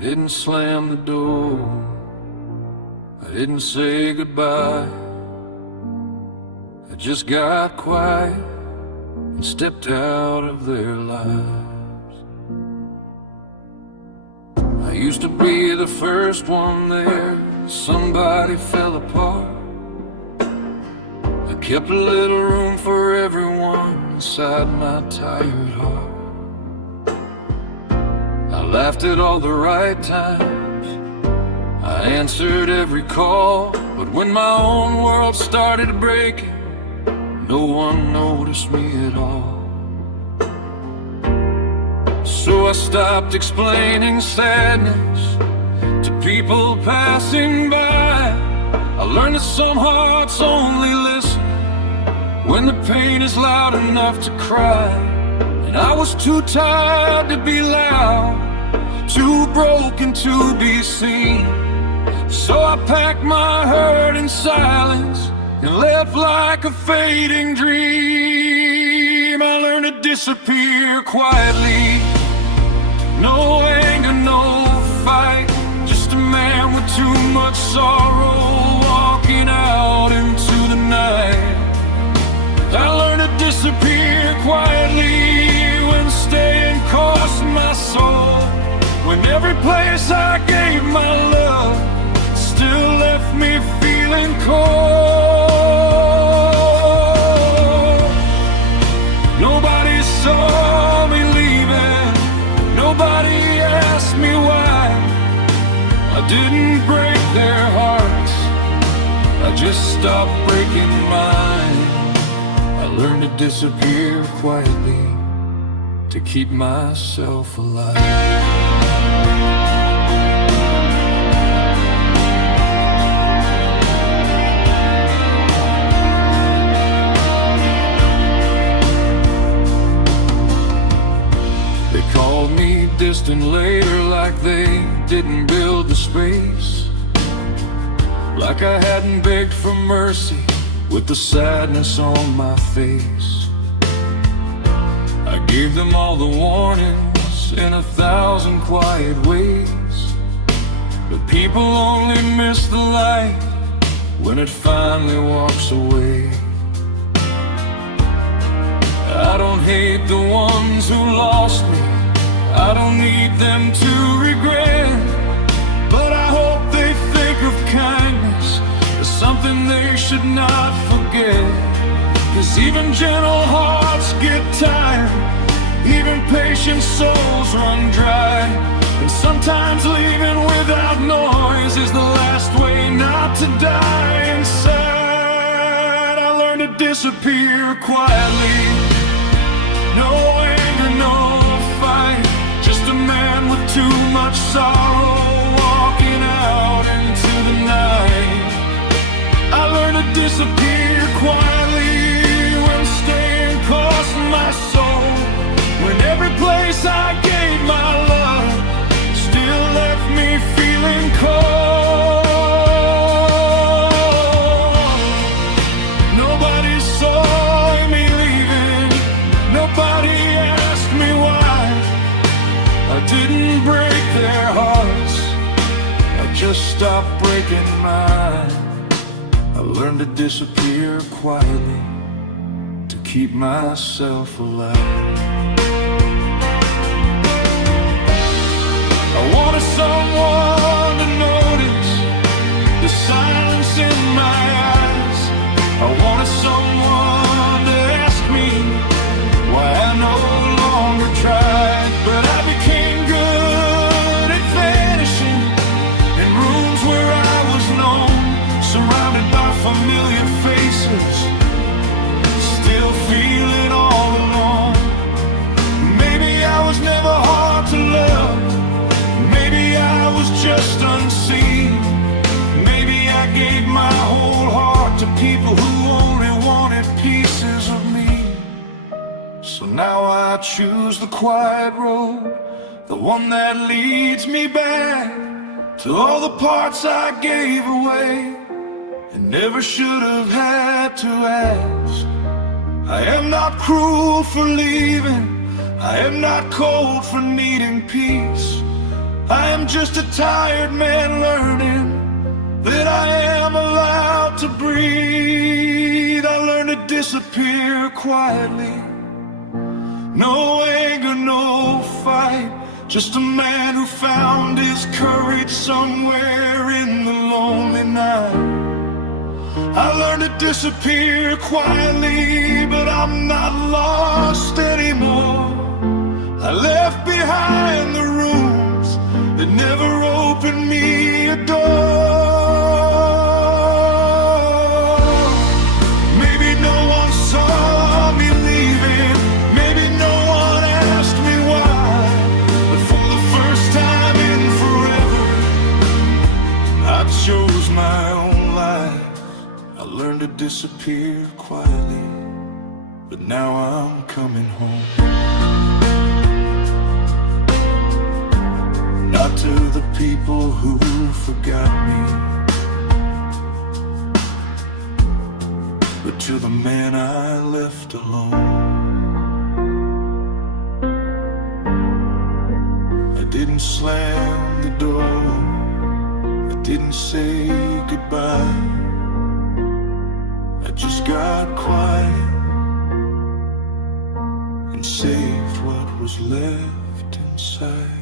didn't slam the door, I didn't say goodbye. I just got quiet and stepped out of their lives. I used to be the first one there, somebody fell apart. I kept a little room for everyone inside my tired heart. I laughed at all the right times, I answered every call, but when my own world started breaking, no one noticed me at all. So I stopped explaining sadness to people passing by. I learned that some hearts only listen when the pain is loud enough to cry. And I was too tired to be loud, too broken to be seen. So I packed my hurt in silence and left like a fading dream. I learned to disappear quietly. No anger, no fight, just a man with too much sorrow walking out into the night. I learned to disappear quietly when staying cost my soul, when every place I gave my love still left me feeling cold. Nobody saw me leaving, nobody asked me why. I didn't break their hearts, I just stopped breaking mine. I learned to disappear quietly to keep myself alive. They called me distant later, like they didn't build the space, like I hadn't begged for mercy with the sadness on my face. I gave them all the warnings in 1,000 quiet ways, but people only miss the light when it finally walks away. I don't hate the ones who lost me, I don't need them to regret, but I hope they think of kindness as something they should not forget. 'Cause even gentle hearts get tired, even patient souls run dry, and sometimes leaving without noise is the last way not to die inside. I learned to disappear quietly. No anger, no fight, just a man with too much sorrow walking out into the night. I learned to disappear quietly when staying cost my soul, when every place I gave my love still left me feeling cold. Nobody saw me leaving, nobody asked me why. I didn't break their hearts, I just stopped breaking mine. I learned to disappear quietly to keep myself alive. I wanted someone to notice the silence in my eyes. I wanted someone to ask me why I no longer tried, but I became good at vanishing in rooms where I was known, surrounded by familiar faces, still feeling all alone. Maybe I was never hard to love, maybe I was just unseen, maybe I gave my whole heart to people who only wanted pieces of me. So now I choose the quiet road, the one that leads me back to all the parts I gave away and never should have had to ask. I am not cruel for leaving, I am not cold for needing peace. I am just a tired man learning that I am allowed to breathe. I learned to disappear quietly. No anger, no fight, just a man who found his courage somewhere in the lonely night. I learned to disappear quietly, but I'm not lost anymore. I left behind the rooms that never opened me a door. Maybe no one saw me leaving, maybe no one asked me why, but for the first time in forever, I chose my own life. I learned to disappear quietly, but now I'm coming home. Not to the people who forgot me, but to the man I left alone. I didn't slam the door, I didn't say goodbye. I just got quiet and saved what was left inside.